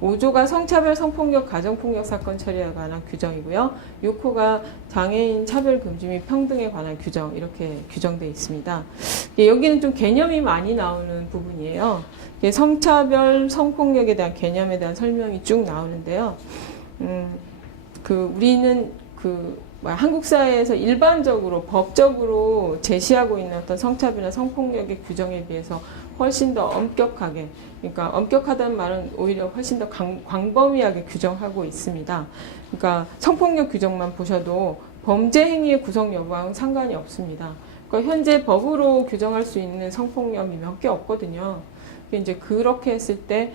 5조가 성차별, 성폭력, 가정폭력 사건 처리에 관한 규정이고요. 6호가 장애인 차별 금지 및 평등에 관한 규정, 이렇게 규정되어 있습니다. 여기는 좀 개념이 많이 나오는 부분이에요. 성차별, 성폭력에 대한 개념에 대한 설명이 쭉 나오는데요. 우리는 한국 사회에서 일반적으로 법적으로 제시하고 있는 어떤 성차별이나 성폭력의 규정에 비해서 훨씬 더 엄격하게, 그러니까 엄격하다는 말은 오히려 훨씬 더 광범위하게 규정하고 있습니다. 그러니까 성폭력 규정만 보셔도 범죄 행위의 구성 여부와는 상관이 없습니다. 그러니까 현재 법으로 규정할 수 있는 성폭력이 몇 개 없거든요. 이제 그렇게 했을 때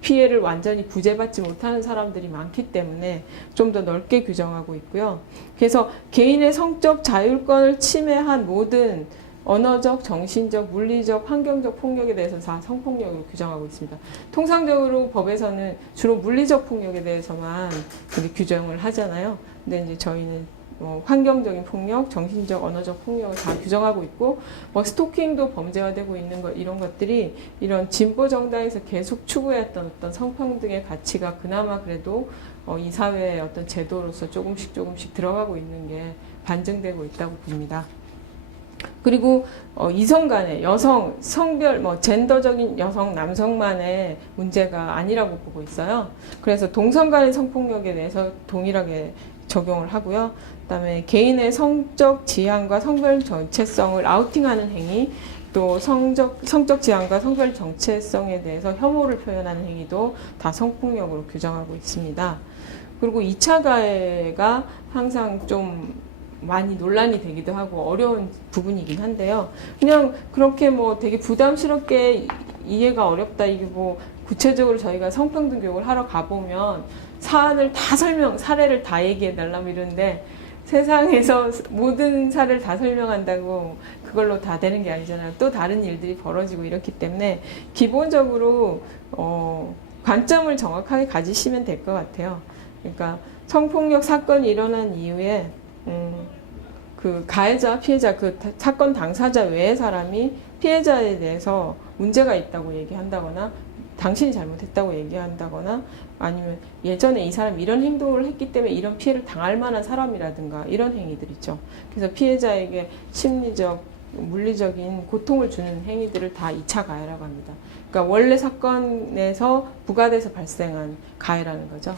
피해를 완전히 구제받지 못하는 사람들이 많기 때문에 좀 더 넓게 규정하고 있고요. 그래서 개인의 성적 자율권을 침해한 모든 언어적, 정신적, 물리적, 환경적 폭력에 대해서 다 성폭력으로 규정하고 있습니다. 통상적으로 법에서는 주로 물리적 폭력에 대해서만 규정을 하잖아요. 근데 이제 저희는 환경적인 폭력, 정신적, 언어적 폭력을 다 규정하고 있고, 스토킹도 범죄화되고 있는 것, 이런 것들이 이런 진보 정당에서 계속 추구했던 어떤 성평등의 가치가 그나마 그래도 이 사회의 어떤 제도로서 조금씩 들어가고 있는 게 반증되고 있다고 봅니다. 그리고 이성 간의 여성, 성별, 젠더적인 여성, 남성만의 문제가 아니라고 보고 있어요. 그래서 동성 간의 성폭력에 대해서 동일하게 적용을 하고요. 그다음에 개인의 성적 지향과 성별 정체성을 아우팅하는 행위, 또 성적 지향과 성별 정체성에 대해서 혐오를 표현하는 행위도 다 성폭력으로 규정하고 있습니다. 그리고 2차 가해가 항상 좀 많이 논란이 되기도 하고 어려운 부분이긴 한데요. 그냥 그렇게 되게 부담스럽게 이해가 어렵다, 이게 구체적으로 저희가 성평등 교육을 하러 가보면 사례를 다 얘기해달라고 이러는데, 세상에서 모든 사례를 다 설명한다고 그걸로 다 되는 게 아니잖아요. 또 다른 일들이 벌어지고 이렇기 때문에 기본적으로 관점을 정확하게 가지시면 될 것 같아요. 그러니까 성폭력 사건이 일어난 이후에 가해자, 피해자, 사건 당사자 외의 사람이 피해자에 대해서 문제가 있다고 얘기한다거나 당신이 잘못했다고 얘기한다거나 아니면 예전에 이 사람이 이런 행동을 했기 때문에 이런 피해를 당할 만한 사람이라든가 이런 행위들 있죠. 그래서 피해자에게 심리적, 물리적인 고통을 주는 행위들을 다 2차 가해라고 합니다. 그러니까 원래 사건에서 부과돼서 발생한 가해라는 거죠.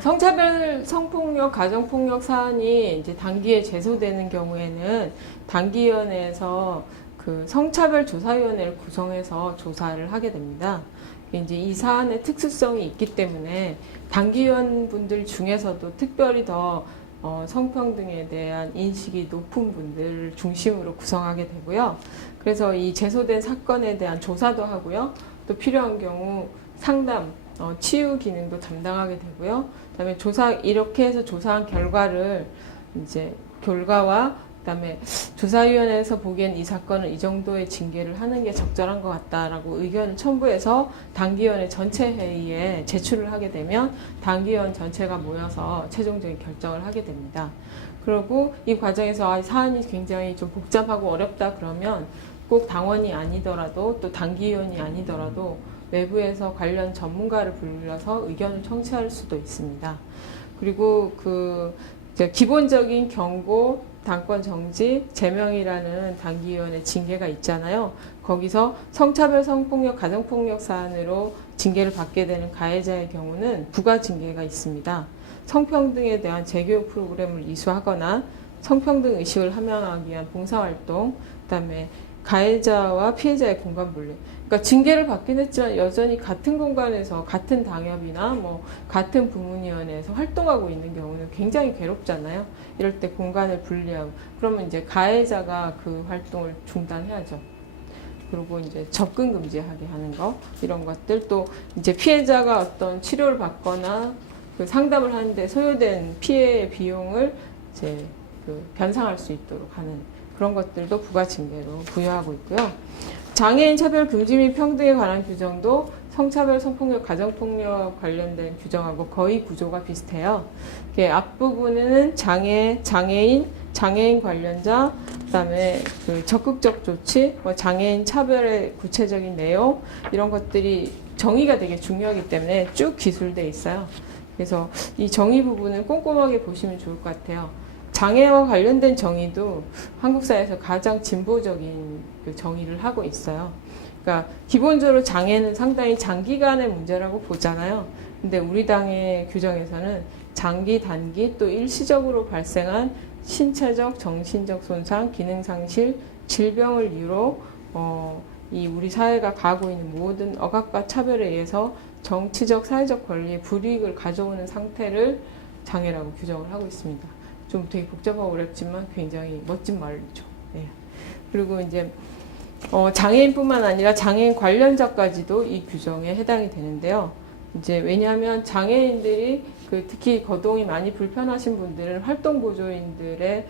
성차별, 성폭력, 가정폭력 사안이 이제 단기에 제소되는 경우에는 단기위원회에서 성차별 조사위원회를 구성해서 조사를 하게 됩니다. 이제 이 사안의 특수성이 있기 때문에 단기위원분들 중에서도 특별히 더 성평등에 대한 인식이 높은 분들을 중심으로 구성하게 되고요. 그래서 이 제소된 사건에 대한 조사도 하고요. 또 필요한 경우 상담, 치유 기능도 담당하게 되고요. 그다음에 이렇게 해서 조사한 결과와 그다음에 조사위원회에서 보기엔 이 사건은 이 정도의 징계를 하는 게 적절한 것 같다라고 의견을 첨부해서 단기위원회 전체 회의에 제출을 하게 되면 단기위원 전체가 모여서 최종적인 결정을 하게 됩니다. 그리고 이 과정에서 사안이 굉장히 좀 복잡하고 어렵다 그러면 꼭 당원이 아니더라도 또 단기위원이 아니더라도 외부에서 관련 전문가를 불러서 의견을 청취할 수도 있습니다. 그리고 기본적인 경고, 당권 정지, 제명이라는 단기위원회 징계가 있잖아요. 거기서 성차별, 성폭력, 가정폭력 사안으로 징계를 받게 되는 가해자의 경우는 부가 징계가 있습니다. 성평등에 대한 재교육 프로그램을 이수하거나 성평등 의식을 함양하기 위한 봉사활동, 그다음에 가해자와 피해자의 공간 분리. 그러니까 징계를 받긴 했지만 여전히 같은 공간에서 같은 당협이나 같은 부문위원회에서 활동하고 있는 경우는 굉장히 괴롭잖아요. 이럴 때 공간을 분리하고 그러면 이제 가해자가 그 활동을 중단해야죠. 그리고 이제 접근 금지하게 하는 거, 이런 것들, 또 이제 피해자가 어떤 치료를 받거나 상담을 하는데 소요된 피해의 비용을 이제 변상할 수 있도록 하는 그런 것들도 부가징계로 부여하고 있고요. 장애인 차별 금지 및 평등에 관한 규정도 성차별, 성폭력, 가정폭력 관련된 규정하고 거의 구조가 비슷해요. 앞부분에는 장애인 관련자, 그다음에 그 적극적 조치, 뭐 장애인 차별의 구체적인 내용 이런 것들이 정의가 되게 중요하기 때문에 쭉 기술돼 있어요. 그래서 이 정의 부분을 꼼꼼하게 보시면 좋을 것 같아요. 장애와 관련된 정의도 한국 사회에서 가장 진보적인 그 정의를 하고 있어요. 그러니까 기본적으로 장애는 상당히 장기간의 문제라고 보잖아요. 근데 우리 당의 규정에서는 장기, 단기 또 일시적으로 발생한 신체적, 정신적 손상, 기능 상실, 질병을 이유로 이 우리 사회가 가하고 있는 모든 억압과 차별에 의해서 정치적, 사회적 권리의 불이익을 가져오는 상태를 장애라고 규정을 하고 있습니다. 좀 되게 복잡하고 어렵지만 굉장히 멋진 말이죠. 네. 그리고 이제 장애인뿐만 아니라 장애인 관련자까지도 이 규정에 해당이 되는데요. 이제 왜냐하면 장애인들이 특히 거동이 많이 불편하신 분들은 활동 보조인들의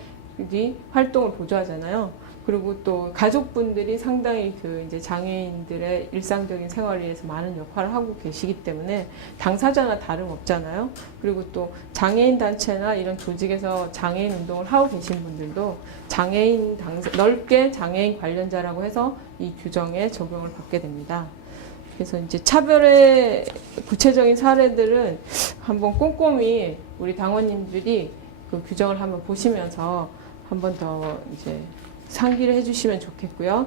활동을 보조하잖아요. 그리고 또 가족분들이 상당히 이제 장애인들의 일상적인 생활을 위해서 많은 역할을 하고 계시기 때문에 당사자나 다름없잖아요. 그리고 또 장애인 단체나 이런 조직에서 장애인 운동을 하고 계신 분들도 넓게 장애인 관련자라고 해서 이 규정에 적용을 받게 됩니다. 그래서 이제 차별의 구체적인 사례들은 한번 꼼꼼히 우리 당원님들이 그 규정을 한번 보시면서 한번 더 이제 상기를 해주시면 좋겠고요.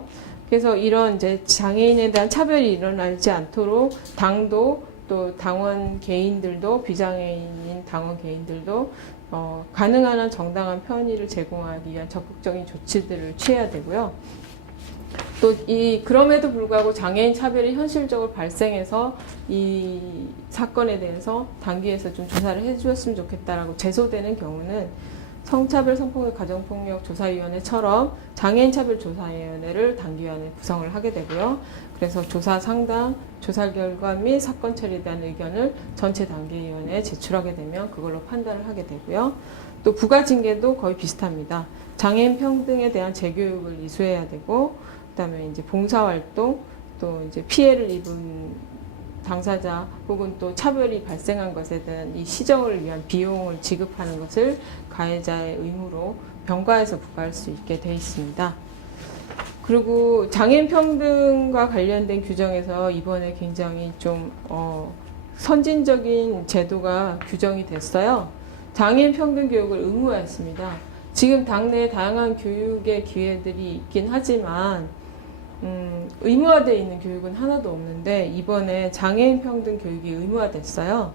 그래서 이런 이제 장애인에 대한 차별이 일어나지 않도록 당도 또 당원 개인들도 비장애인인 당원 개인들도 가능한 한 정당한 편의를 제공하기 위한 적극적인 조치들을 취해야 되고요. 또 그럼에도 불구하고 장애인 차별이 현실적으로 발생해서 이 사건에 대해서 당기에서 좀 조사를 해주었으면 좋겠다라고 제소되는 경우는 성차별, 성폭력, 가정폭력 조사위원회처럼 장애인 차별 조사위원회를 단기위원회 구성을 하게 되고요. 그래서 조사 상담, 조사 결과 및 사건 처리에 대한 의견을 전체 단계위원회에 제출하게 되면 그걸로 판단을 하게 되고요. 또 부가 징계도 거의 비슷합니다. 장애인 평등에 대한 재교육을 이수해야 되고, 그다음에 이제 봉사활동, 또 이제 피해를 입은 당사자 혹은 또 차별이 발생한 것에 대한 이 시정을 위한 비용을 지급하는 것을 가해자의 의무로 병가에서 부과할 수 있게 되어 있습니다. 그리고 장애인 평등과 관련된 규정에서 이번에 굉장히 좀 선진적인 제도가 규정이 됐어요. 장애인 평등 교육을 의무화했습니다. 지금 당내에 다양한 교육의 기회들이 있긴 하지만 의무화되어 있는 교육은 하나도 없는데 이번에 장애인 평등 교육이 의무화됐어요.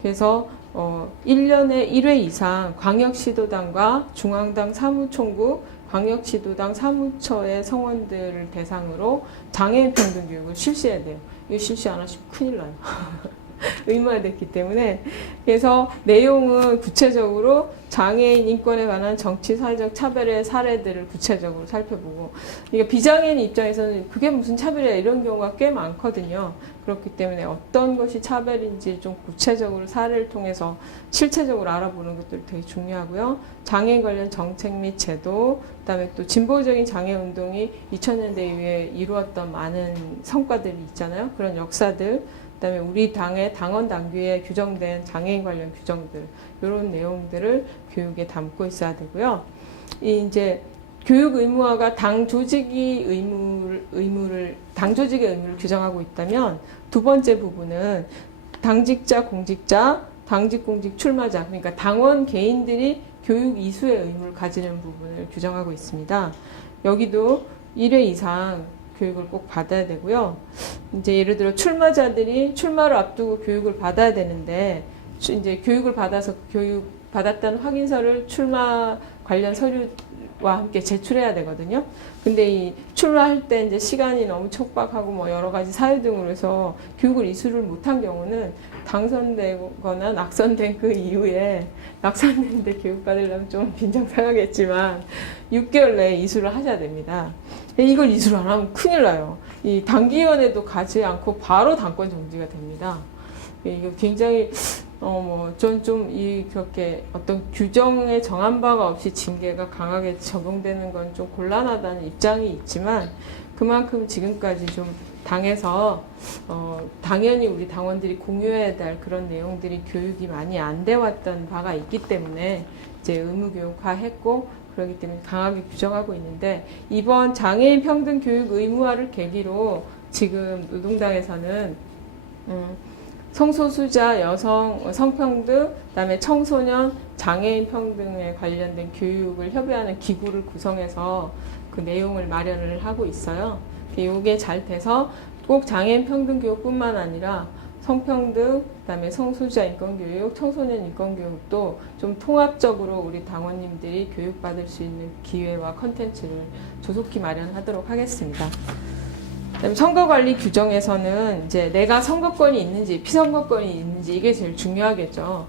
그래서 1년에 1회 이상 광역시도당과 중앙당 사무총국, 광역시도당 사무처의 성원들을 대상으로 장애인 평등 교육을 실시해야 돼요. 이거 실시 안 하시면 큰일 나요. 의무화됐기 때문에. 그래서 내용은 구체적으로 장애인 인권에 관한 정치, 사회적 차별의 사례들을 구체적으로 살펴보고, 그러니까 비장애인 입장에서는 그게 무슨 차별이야 이런 경우가 꽤 많거든요. 그렇기 때문에 어떤 것이 차별인지 좀 구체적으로 사례를 통해서 실체적으로 알아보는 것들이 되게 중요하고요. 장애인 관련 정책 및 제도, 그다음에 또 진보적인 장애 운동이 2000년대 이후에 이루었던 많은 성과들이 있잖아요. 그런 역사들, 그다음에 우리 당의 당원 당규에 규정된 장애인 관련 규정들, 이런 내용들을 교육에 담고 있어야 되고요. 이제 교육 의무화가 당 조직의 의무를 규정하고 있다면, 두 번째 부분은 당직자, 공직자, 당직, 공직, 출마자, 그러니까 당원 개인들이 교육 이수의 의무를 가지는 부분을 규정하고 있습니다. 여기도 1회 이상 교육을 꼭 받아야 되고요. 이제 예를 들어 출마자들이 출마를 앞두고 교육을 받아야 되는데, 이제 교육을 받아서 교육 받았다는 확인서를 출마 관련 서류와 함께 제출해야 되거든요. 근데 이 출마할 때 이제 시간이 너무 촉박하고 뭐 여러 가지 사유 등으로 해서 교육을 이수를 못한 경우는 당선되거나 낙선된 그 이후에, 낙선됐는데 교육받으려면 좀 빈정상하겠지만 6개월 내에 이수를 하셔야 됩니다. 이걸 이수를 안 하면 큰일 나요. 이 단기위원회도 가지 않고 바로 당권 정지가 됩니다. 이거 굉장히 전 좀 그렇게 어떤 규정에 정한 바가 없이 징계가 강하게 적용되는 건 좀 곤란하다는 입장이 있지만, 그만큼 지금까지 좀 당에서 당연히 우리 당원들이 공유해야 될 그런 내용들이 교육이 많이 안 돼 왔던 바가 있기 때문에 이제 의무교육화했고, 그렇기 때문에 강하게 규정하고 있는데 이번 장애인 평등 교육 의무화를 계기로 지금 노동당에서는 성소수자, 여성, 성평등, 그다음에 청소년, 장애인 평등에 관련된 교육을 협의하는 기구를 구성해서 그 내용을 마련을 하고 있어요. 이게 잘 돼서 꼭 장애인 평등 교육뿐만 아니라 성평등, 그다음에 성소수자 인권교육, 청소년 인권교육도 좀 통합적으로 우리 당원님들이 교육받을 수 있는 기회와 컨텐츠를 조속히 마련하도록 하겠습니다. 그다음에 선거관리 규정에서는 이제 내가 선거권이 있는지 피선거권이 있는지 이게 제일 중요하겠죠.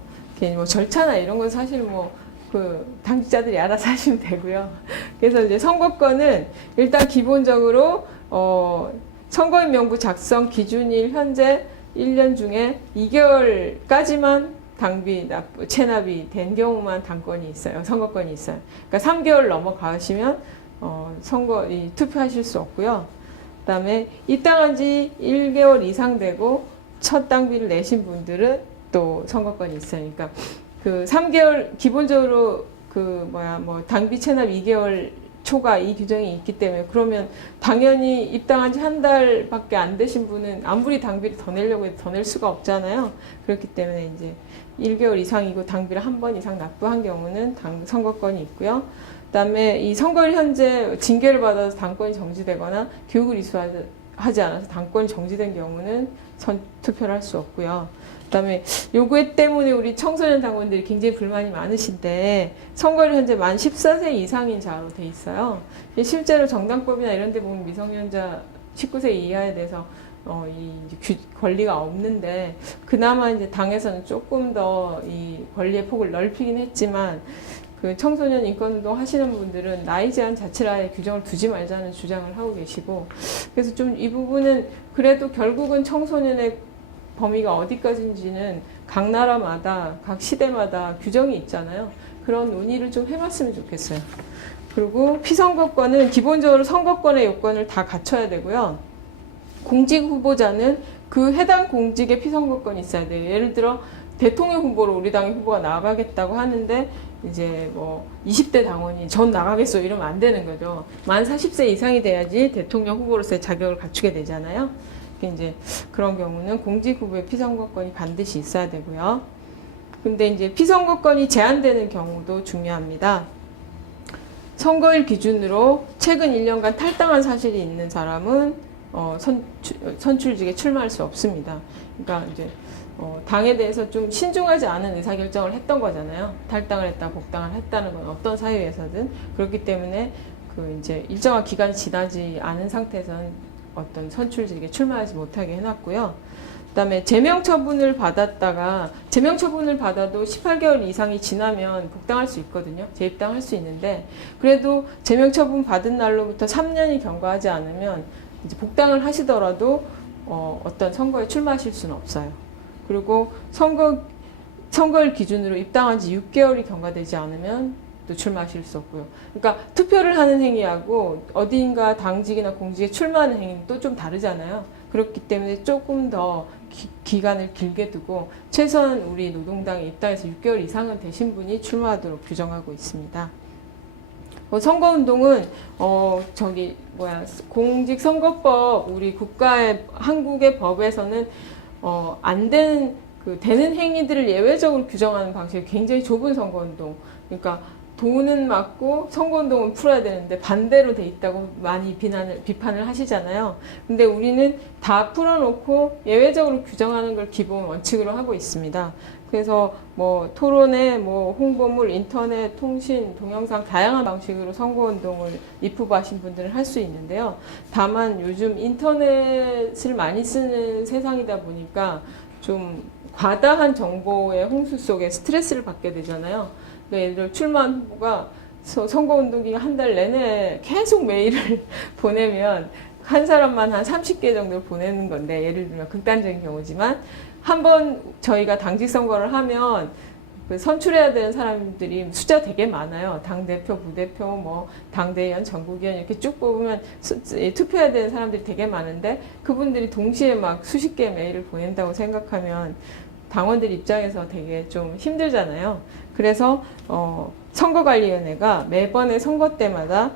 뭐 절차나 이런 건 사실 뭐 그 당직자들이 알아서 하시면 되고요. 그래서 이제 선거권은 일단 기본적으로 선거인 명부 작성 기준일 현재 1년 중에 2개월까지만 당비 체납이 된 경우만 당권이 있어요. 선거권이 있어요. 그러니까 3개월 넘어가시면 투표하실 수 없고요. 그다음에 입당한 지 1개월 이상 되고 첫 당비를 내신 분들은 또 선거권이 있어요. 그러니까 그 3개월 기본적으로 당비 체납 2개월 초과 이 규정이 있기 때문에 그러면 당연히 입당한 지 한 달밖에 안 되신 분은 아무리 당비를 더 내려고 해도 더 낼 수가 없잖아요. 그렇기 때문에 이제 1개월 이상이고 당비를 한 번 이상 납부한 경우는 선거권이 있고요. 그다음에 이 선거일 현재 징계를 받아서 당권이 정지되거나 교육을 이수하지 않아서 당권이 정지된 경우는 투표를 할 수 없고요. 그다음에 요거 때문에 우리 청소년 당원들이 굉장히 불만이 많으신데 선거일 현재 만 14세 이상인 자로 돼 있어요. 실제로 정당법이나 이런 데 보면 미성년자 19세 이하에 대해서 권리가 없는데 그나마 이제 당에서는 조금 더 이 권리의 폭을 넓히긴 했지만 그 청소년 인권운동 하시는 분들은 나이 제한 자체라에 규정을 두지 말자는 주장을 하고 계시고 그래서 좀 이 부분은 그래도 결국은 청소년의 범위가 어디까지인지는 각 나라마다 각 시대마다 규정이 있잖아요. 그런 논의를 좀 해봤으면 좋겠어요. 그리고 피선거권은 기본적으로 선거권의 요건을 다 갖춰야 되고요. 공직 후보자는 그 해당 공직의 피선거권이 있어야 돼요. 예를 들어 대통령 후보로 우리 당의 후보가 나가겠다고 하는데 이제 뭐 20대 당원이 전 나가겠어 이러면 안 되는 거죠. 만 40세 이상이 돼야지 대통령 후보로서의 자격을 갖추게 되잖아요. 이제 그런 경우는 공직 후보의 피선거권이 반드시 있어야 되고요. 근데 이제 피선거권이 제한되는 경우도 중요합니다. 선거일 기준으로 최근 1년간 탈당한 사실이 있는 사람은 선출직에 출마할 수 없습니다. 그러니까 이제 당에 대해서 좀 신중하지 않은 의사결정을 했던 거잖아요. 탈당을 했다, 복당을 했다는 건 어떤 사유에서든 그렇기 때문에 그 이제 일정한 기간이 지나지 않은 상태에서는 어떤 선출직에 출마하지 못하게 해놨고요. 그다음에 제명 처분을 받았다가 제명 처분을 받아도 18개월 이상이 지나면 복당할 수 있거든요. 재입당할 수 있는데 그래도 제명 처분 받은 날로부터 3년이 경과하지 않으면 이제 복당을 하시더라도 어떤 선거에 출마하실 수는 없어요. 그리고 선거일 기준으로 입당한 지 6개월이 경과되지 않으면 또 출마하실 수 없고요. 그러니까 투표를 하는 행위하고 어딘가 당직이나 공직에 출마하는 행위는 또 좀 다르잖아요. 그렇기 때문에 조금 더 기간을 길게 두고 최소한 우리 노동당에 입당해서 6개월 이상은 되신 분이 출마하도록 규정하고 있습니다. 선거운동은 공직선거법 우리 한국의 법에서는 안 되는 되는 행위들을 예외적으로 규정하는 방식이 굉장히 좁은 선거운동. 그러니까 돈은 맞고 선거운동은 풀어야 되는데 반대로 돼 있다고 많이 비판을 하시잖아요. 근데 우리는 다 풀어놓고 예외적으로 규정하는 걸 기본 원칙으로 하고 있습니다. 그래서 뭐 토론회, 뭐 홍보물, 인터넷, 통신, 동영상 다양한 방식으로 선거운동을 입후보하신 분들은 할 수 있는데요. 다만 요즘 인터넷을 많이 쓰는 세상이다 보니까 좀 과다한 정보의 홍수 속에 스트레스를 받게 되잖아요. 예를 들어 출마한 후보가 선거운동 기간 한 달 내내 계속 메일을 보내면 한 사람만 한 30개 정도를 보내는 건데 예를 들면 극단적인 경우지만 한번 저희가 당직 선거를 하면 그 선출해야 되는 사람들이 숫자 되게 많아요. 당대표, 부대표, 뭐 당대위원, 전국위원 이렇게 쭉 뽑으면 투표해야 되는 사람들이 되게 많은데 그분들이 동시에 막 수십 개의 메일을 보낸다고 생각하면 당원들 입장에서 되게 좀 힘들잖아요. 그래서 선거관리위원회가 매번의 선거 때마다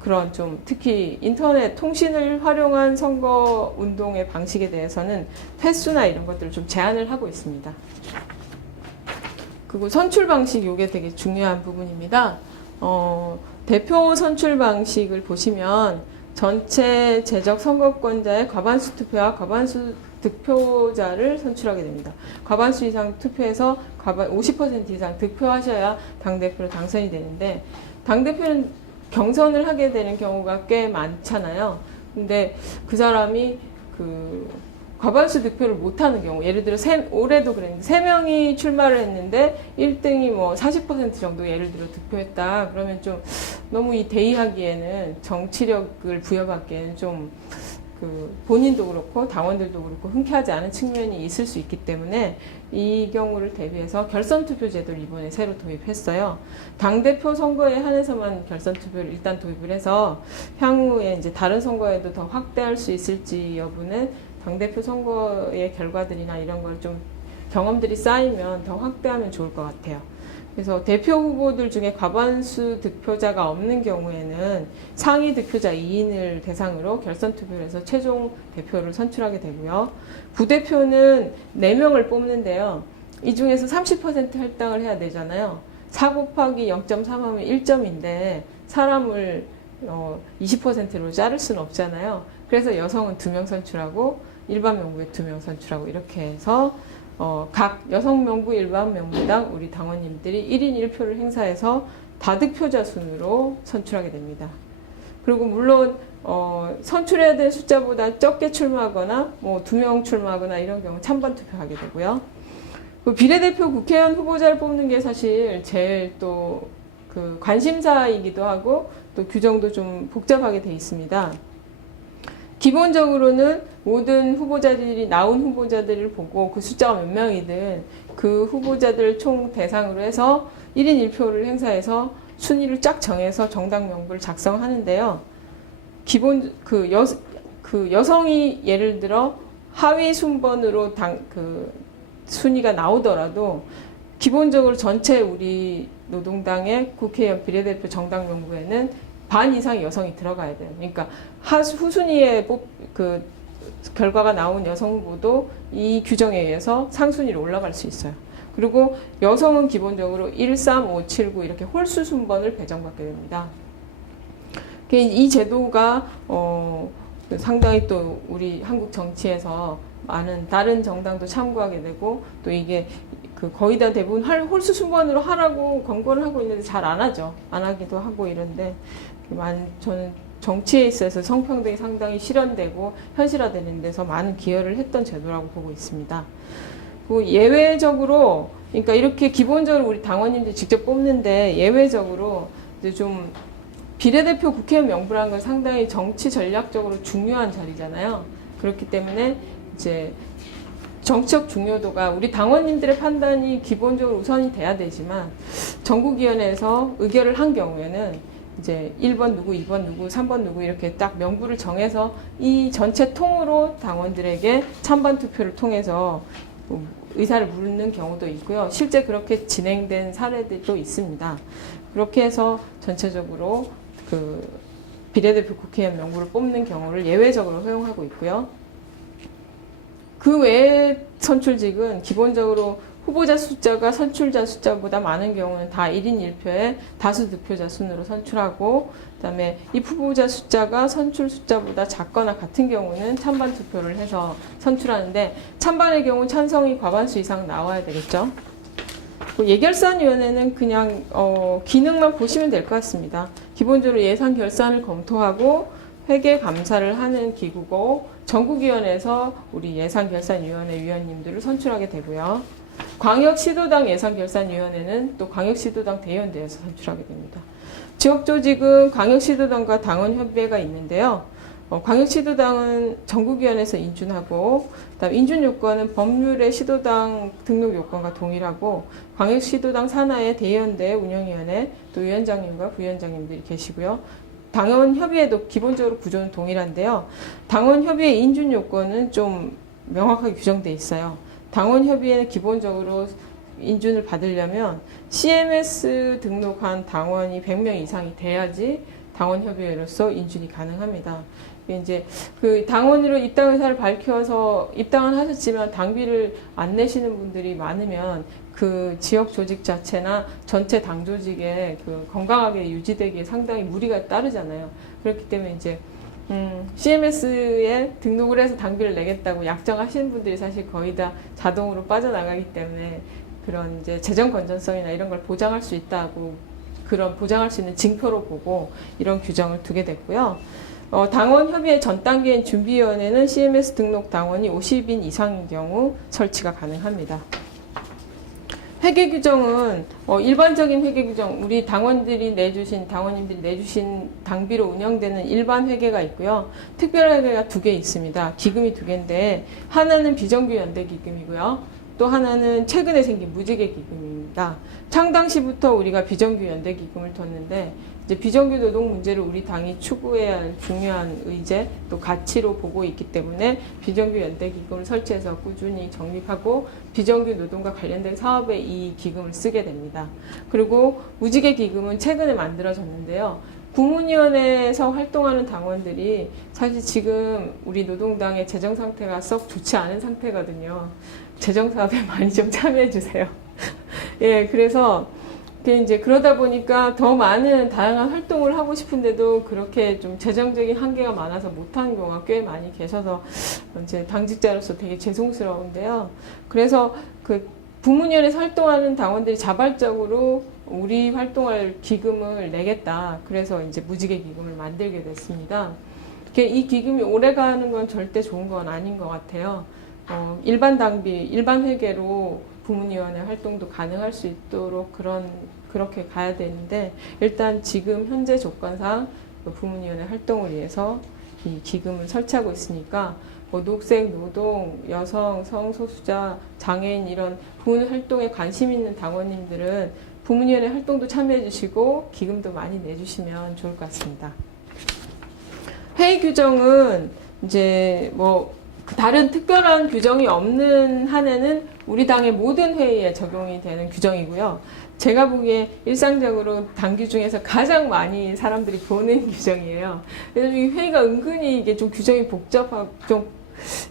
그런 좀 특히 인터넷 통신을 활용한 선거 운동의 방식에 대해서는 횟수나 이런 것들을 좀 제한을 하고 있습니다. 그리고 선출 방식, 이게 되게 중요한 부분입니다. 대표 선출 방식을 보시면 전체 재적 선거권자의 과반수 투표와 과반수 득표자를 선출하게 됩니다. 과반수 이상 투표해서 50% 이상 득표하셔야 당대표로 당선이 되는데, 당대표는 경선을 하게 되는 경우가 꽤 많잖아요. 근데 그 사람이 과반수 득표를 못하는 경우, 예를 들어 올해도 그랬는데 3명이 출마를 했는데 1등이 뭐 40% 정도 예를 들어 득표했다. 그러면 좀 너무 이 대의하기에는, 정치력을 부여받기에는 좀 본인도 그렇고 당원들도 그렇고 흔쾌하지 않은 측면이 있을 수 있기 때문에 이 경우를 대비해서 결선투표 제도를 이번에 새로 도입했어요. 당대표 선거에 한해서만 결선투표를 일단 도입을 해서 향후에 이제 다른 선거에도 더 확대할 수 있을지 여부는 당대표 선거의 결과들이나 이런 걸 좀 경험들이 쌓이면 더 확대하면 좋을 것 같아요. 그래서 대표 후보들 중에 과반수 득표자가 없는 경우에는 상위 득표자 2인을 대상으로 결선 투표를 해서 최종 대표를 선출하게 되고요. 부대표는 4명을 뽑는데요. 이 중에서 30% 할당을 해야 되잖아요. 4 곱하기 0.3 하면 1점인데 사람을 20%로 자를 수는 없잖아요. 그래서 여성은 2명 선출하고 일반 명부에 2명 선출하고 이렇게 해서 각 여성 명부, 일반 명부당 우리 당원님들이 1인 1표를 행사해서 다득표자 순으로 선출하게 됩니다. 그리고 물론 선출해야 될 숫자보다 적게 출마하거나 뭐 2명 출마하거나 이런 경우 찬반 투표하게 되고요. 그 비례대표 국회의원 후보자를 뽑는 게 사실 제일 또 관심사이기도 하고 또 규정도 좀 복잡하게 돼 있습니다. 기본적으로는 모든 후보자들이 나온 후보자들을 보고 그 숫자가 몇 명이든 그 후보자들 총 대상으로 해서 1인 1표를 행사해서 순위를 쫙 정해서 정당 명부를 작성하는데요. 여성이 예를 들어 하위 순번으로 순위가 나오더라도 기본적으로 전체 우리 노동당의 국회의원 비례대표 정당 명부에는 반 이상 여성이 들어가야 돼요. 그러니까 후순위에 결과가 나온 여성 후보도 이 규정에 의해서 상순위로 올라갈 수 있어요. 그리고 여성은 기본적으로 1, 3, 5, 7, 9 이렇게 홀수 순번을 배정받게 됩니다. 이 제도가 상당히 또 우리 한국 정치에서 많은 다른 정당도 참고하게 되고 또 이게 거의 다 대부분 홀수 순번으로 하라고 권고를 하고 있는데 잘 안 하죠. 안 하기도 하고 이런데 저는 정치에 있어서 성평등이 상당히 실현되고 현실화되는 데서 많은 기여를 했던 제도라고 보고 있습니다. 그리고 예외적으로, 그러니까 이렇게 기본적으로 우리 당원님들이 직접 뽑는데 예외적으로 이제 좀 비례대표 국회의원 명부라는 건 상당히 정치 전략적으로 중요한 자리잖아요. 그렇기 때문에 이제 정치적 중요도가 우리 당원님들의 판단이 기본적으로 우선이 돼야 되지만 전국위원회에서 의결을 한 경우에는 이제 1번 누구, 2번 누구, 3번 누구 이렇게 딱 명부를 정해서 이 전체 통으로 당원들에게 찬반 투표를 통해서 의사를 묻는 경우도 있고요. 실제 그렇게 진행된 사례들도 있습니다. 그렇게 해서 전체적으로 비례대표 국회의원 명부를 뽑는 경우를 예외적으로 허용하고 있고요. 그 외의 선출직은 기본적으로 후보자 숫자가 선출자 숫자보다 많은 경우는 다 1인 1표에 다수 득표자 순으로 선출하고, 그다음에 이 후보자 숫자가 선출 숫자보다 작거나 같은 경우는 찬반 투표를 해서 선출하는데, 찬반의 경우 찬성이 과반수 이상 나와야 되겠죠. 예결산위원회는 그냥 기능만 보시면 될 것 같습니다. 기본적으로 예산 결산을 검토하고 회계 감사를 하는 기구고, 전국위원회에서 우리 예산결산위원회 위원님들을 선출하게 되고요. 광역시도당 예산결산위원회는 또 광역시도당 대의원대에서 선출하게 됩니다. 지역조직은 광역시도당과 당원협의회가 있는데요. 광역시도당은 전국위원회에서 인준하고, 그다음 인준요건은 법률의 시도당 등록 요건과 동일하고, 광역시도당 산하의 대의원대 운영위원회, 또 위원장님과 부위원장님들이 계시고요. 당원협의회도 기본적으로 구조는 동일한데요. 당원협의회 인준 요건은 좀 명확하게 규정되어 있어요. 당원협의회는 기본적으로 인준을 받으려면 CMS 등록한 당원이 100명 이상이 돼야지 당원협의회로서 인준이 가능합니다. 이제 그 당원으로 입당 의사를 밝혀서 입당은 하셨지만 당비를 안 내시는 분들이 많으면 그 지역 조직 자체나 전체 당 조직에 그 건강하게 유지되기에 상당히 무리가 따르잖아요. 그렇기 때문에 이제 CMS에 등록을 해서 당비를 내겠다고 약정하시는 분들이 사실 거의 다 자동으로 빠져나가기 때문에 그런 이제 재정 건전성이나 이런 걸 보장할 수 있다고 그런 보장할 수 있는 징표로 보고 이런 규정을 두게 됐고요. 당원협의회 전 단계인 준비위원회는 CMS 등록 당원이 50인 이상인 경우 설치가 가능합니다. 회계 규정은 일반적인 회계 규정, 우리 당원님들이 내주신 당비로 운영되는 일반 회계가 있고요. 특별 회계가 2개 있습니다. 기금이 2개인데 하나는 비정규 연대 기금이고요. 또 하나는 최근에 생긴 무지개 기금입니다. 창당 시부터 우리가 비정규 연대 기금을 뒀는데 이제 비정규 노동 문제를 우리 당이 추구해야 할 중요한 의제 또 가치로 보고 있기 때문에 비정규 연대 기금을 설치해서 꾸준히 적립하고 비정규 노동과 관련된 사업에 이 기금을 쓰게 됩니다. 그리고 무지개 기금은 최근에 만들어졌는데요. 부문위원회에서 활동하는 당원들이 사실 지금 우리 노동당의 재정 상태가 썩 좋지 않은 상태거든요. 재정 사업에 많이 좀 참여해 주세요. 예, 그래서 이제 그러다 보니까 더 많은 다양한 활동을 하고 싶은데도 그렇게 좀 재정적인 한계가 많아서 못하는 경우가 꽤 많이 계셔서 이제 당직자로서 되게 죄송스러운데요. 그래서 그 부문위원회에서 활동하는 당원들이 자발적으로 우리 활동할 기금을 내겠다. 그래서 이제 무지개 기금을 만들게 됐습니다. 이 기금이 오래 가는 건 절대 좋은 건 아닌 것 같아요. 일반 당비, 일반 회계로 부문위원회 활동도 가능할 수 있도록 그렇게 가야 되는데 일단 지금 현재 조건상 부문위원회 활동을 위해서 이 기금을 설치하고 있으니까 녹색, 노동, 여성, 성소수자, 장애인 이런 부문 활동에 관심 있는 당원님들은 부문위원회 활동도 참여해 주시고 기금도 많이 내주시면 좋을 것 같습니다. 회의 규정은 이제 다른 특별한 규정이 없는 한에는 우리 당의 모든 회의에 적용이 되는 규정이고요. 제가 보기에 일상적으로 당규 중에서 가장 많이 사람들이 보는 규정이에요. 그래서 이 회의가 은근히 이게 좀 규정이 복잡하고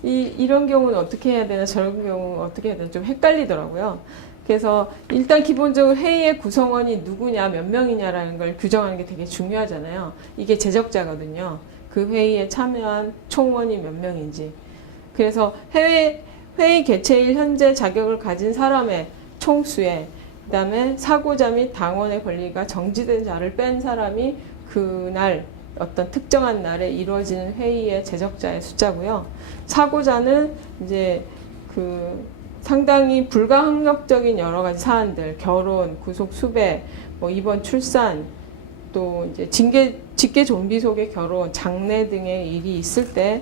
이런 경우는 어떻게 해야 되나 저런 경우는 어떻게 해야 되나 좀 헷갈리더라고요. 그래서 일단 기본적으로 회의의 구성원이 누구냐 몇 명이냐라는 걸 규정하는 게 되게 중요하잖아요. 이게 제적자거든요. 그 회의에 참여한 총원이 몇 명인지. 그래서 회의 개최일 현재 자격을 가진 사람의 총수에 그다음에 사고자 및 당원의 권리가 정지된 자를 뺀 사람이 그날 어떤 특정한 날에 이루어지는 회의의 제적자의 숫자고요. 사고자는 이제 그 상당히 불가항력적인 여러 가지 사안들, 결혼, 구속 수배, 입원 출산, 또 이제 직계 좀비 속의 결혼, 장례 등의 일이 있을 때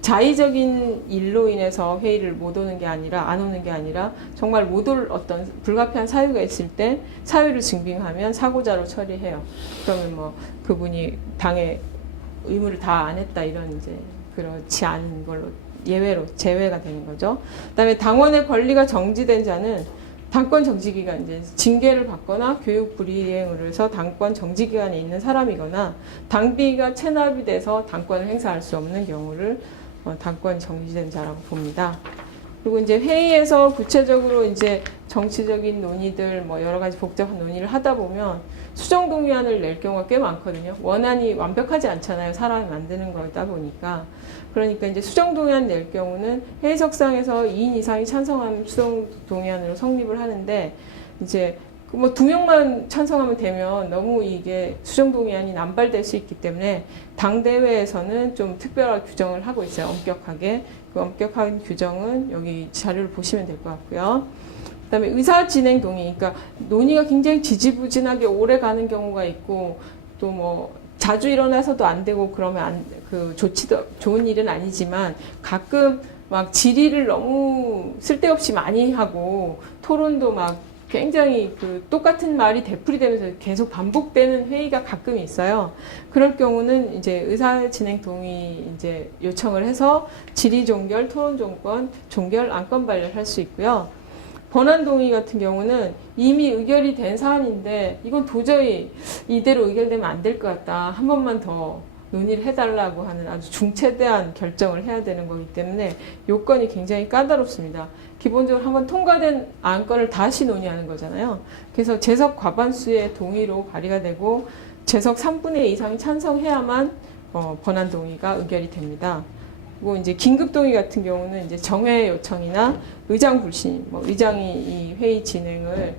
자의적인 일로 인해서 회의를 못 오는 게 아니라 안 오는 게 아니라 정말 못 올 어떤 불가피한 사유가 있을 때 사유를 증빙하면 사고자로 처리해요. 그러면 그분이 당의 의무를 다 안 했다 이런 이제 그렇지 않은 걸로 예외로 제외가 되는 거죠. 그다음에 당원의 권리가 정지된 자는 당권 정지 기간 이제 징계를 받거나 교육 불이행을 해서 당권 정지 기간에 있는 사람이거나 당비가 체납이 돼서 당권을 행사할 수 없는 경우를 당권 정지된 자라고 봅니다. 그리고 이제 회의에서 구체적으로 이제 정치적인 논의들 여러 가지 복잡한 논의를 하다 보면 수정 동의안을 낼 경우가 꽤 많거든요. 원안이 완벽하지 않잖아요. 사람이 만드는 거다 보니까. 그러니까 이제 수정 동의안 낼 경우는 회의석상에서 2인 이상이 찬성하면 수정 동의안으로 성립을 하는데 이제 2명만 찬성하면 되면 너무 이게 수정 동의안이 남발될 수 있기 때문에 당대회에서는 좀 특별한 규정을 하고 있어요. 엄격하게. 그 엄격한 규정은 여기 자료를 보시면 될 것 같고요. 그다음에 의사 진행 동의. 그러니까 논의가 굉장히 지지부진하게 오래 가는 경우가 있고 또 자주 일어나서도 안 되고 그러면 좋은 일은 아니지만 가끔 막 질의를 너무 쓸데없이 많이 하고 토론도 굉장히 그 똑같은 말이 되풀이되면서 계속 반복되는 회의가 가끔 있어요. 그럴 경우는 이제 의사 진행 동의 이제 요청을 해서 질의 종결, 토론 종결, 안건 발의할 수 있고요. 번안 동의 같은 경우는 이미 의결이 된 사안인데 이건 도저히 이대로 의결되면 안 될 것 같다. 한 번만 더 논의를 해달라고 하는 아주 중차대한 결정을 해야 되는 거기 때문에 요건이 굉장히 까다롭습니다. 기본적으로 한번 통과된 안건을 다시 논의하는 거잖아요. 그래서 재석 과반수의 동의로 발의가 되고 재석 3분의 2 이상이 찬성해야만 번안 동의가 의결이 됩니다. 그리고 이제 긴급 동의 같은 경우는 이제 정회 요청이나 의장 불신, 의장이 이 회의 진행을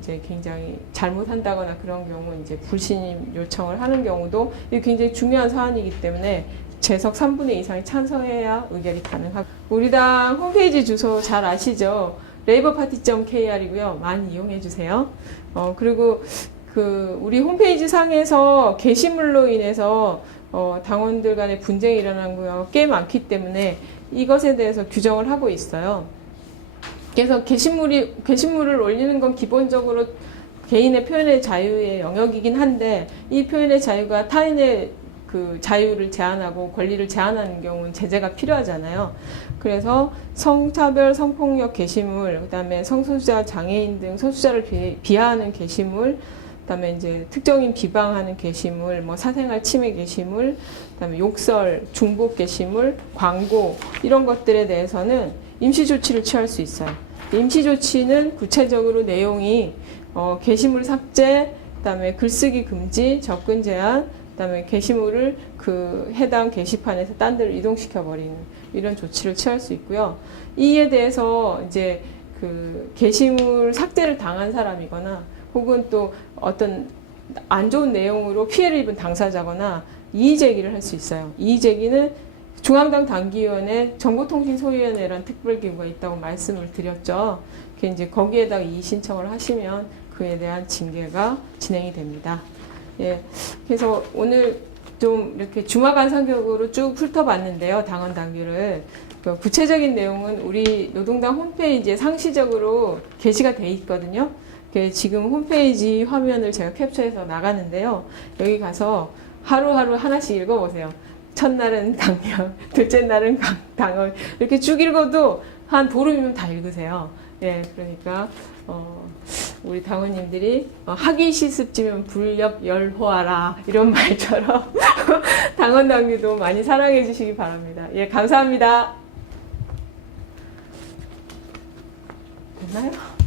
이제 굉장히 잘못한다거나 그런 경우 이제 불신임 요청을 하는 경우도 이게 굉장히 중요한 사안이기 때문에 재석 3분의 2 이상이 찬성해야 의결이 가능하고 우리 당 홈페이지 주소 잘 아시죠? 레이버파티.kr이고요. 많이 이용해 주세요. 그리고 그 우리 홈페이지 상에서 게시물로 인해서 당원들 간의 분쟁이 일어나는 경우가 꽤 많기 때문에 이것에 대해서 규정을 하고 있어요. 그래서 게시물을 올리는 건 기본적으로 개인의 표현의 자유의 영역이긴 한데 이 표현의 자유가 타인의 그 자유를 제한하고 권리를 제한하는 경우는 제재가 필요하잖아요. 그래서 성차별, 성폭력 게시물, 그다음에 성소수자, 장애인 등 소수자를 비하하는 게시물, 그다음에 이제 특정인 비방하는 게시물, 사생활 침해 게시물, 그다음에 욕설, 중복 게시물, 광고 이런 것들에 대해서는 임시 조치를 취할 수 있어요. 임시 조치는 구체적으로 내용이 게시물 삭제, 그다음에 글쓰기 금지, 접근 제한, 그다음에 게시물을 그 해당 게시판에서 딴 데로 이동시켜 버리는 이런 조치를 취할 수 있고요. 이에 대해서 이제 그 게시물 삭제를 당한 사람이거나 혹은 또 어떤 안 좋은 내용으로 피해를 입은 당사자거나 이의 제기를 할 수 있어요. 이의 제기는 중앙당 당기위원회 정보통신소위원회라는 특별기구가 있다고 말씀을 드렸죠. 이제 거기에다가 이의 신청을 하시면 그에 대한 징계가 진행이 됩니다. 예, 그래서 오늘 좀 이렇게 중화관상격으로 쭉 훑어봤는데요. 당원 당규를. 구체적인 내용은 우리 노동당 홈페이지에 상시적으로 게시가 돼 있거든요. 지금 홈페이지 화면을 제가 캡처해서 나가는데요. 여기 가서 하루하루 하나씩 읽어보세요. 첫날은 당연, 둘째 날은 당원. 이렇게 쭉 읽어도 한 보름이면 다 읽으세요. 예, 그러니까, 우리 당원님들이 학위 시습지면 불렵 열호하라. 이런 말처럼 당원 당규도 많이 사랑해 주시기 바랍니다. 예, 감사합니다. 됐나요?